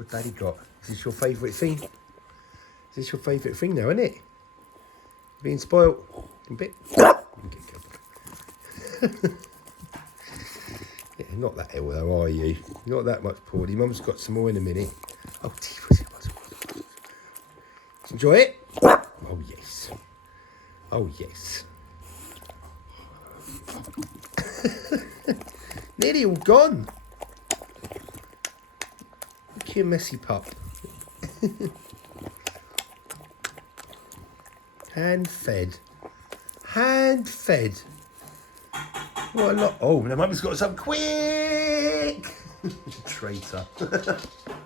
What Daddy got? Is this your favourite thing? Is this your favourite thing now, isn't it? Being spoilt a bit. Yeah, not that ill though, are you? Not that much poorly. Mum's got some more in a minute. Oh, enjoy it? Oh yes. Oh yes. Nearly all gone. Look you messy pup. Hand fed. Hand fed. What a lot. Oh, now Mum's got some quick. Traitor.